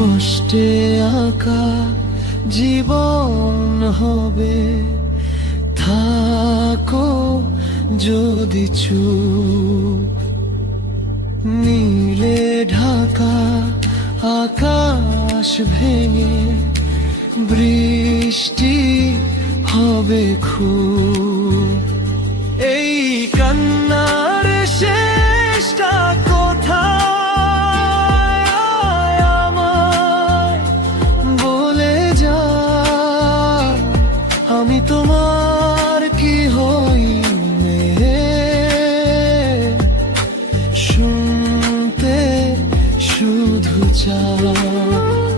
কষ্টে আঁকা জীবন হবে, থাকো যদি চুপ। নীলে ঢাকা আকাশ ভেঙে বৃষ্টি হবে খুব। এই কান্নার শেষটা কোথায় আমায় বলে যা, আমি তোমার কি হই মেয়ে, শুনতে শুধু চাই।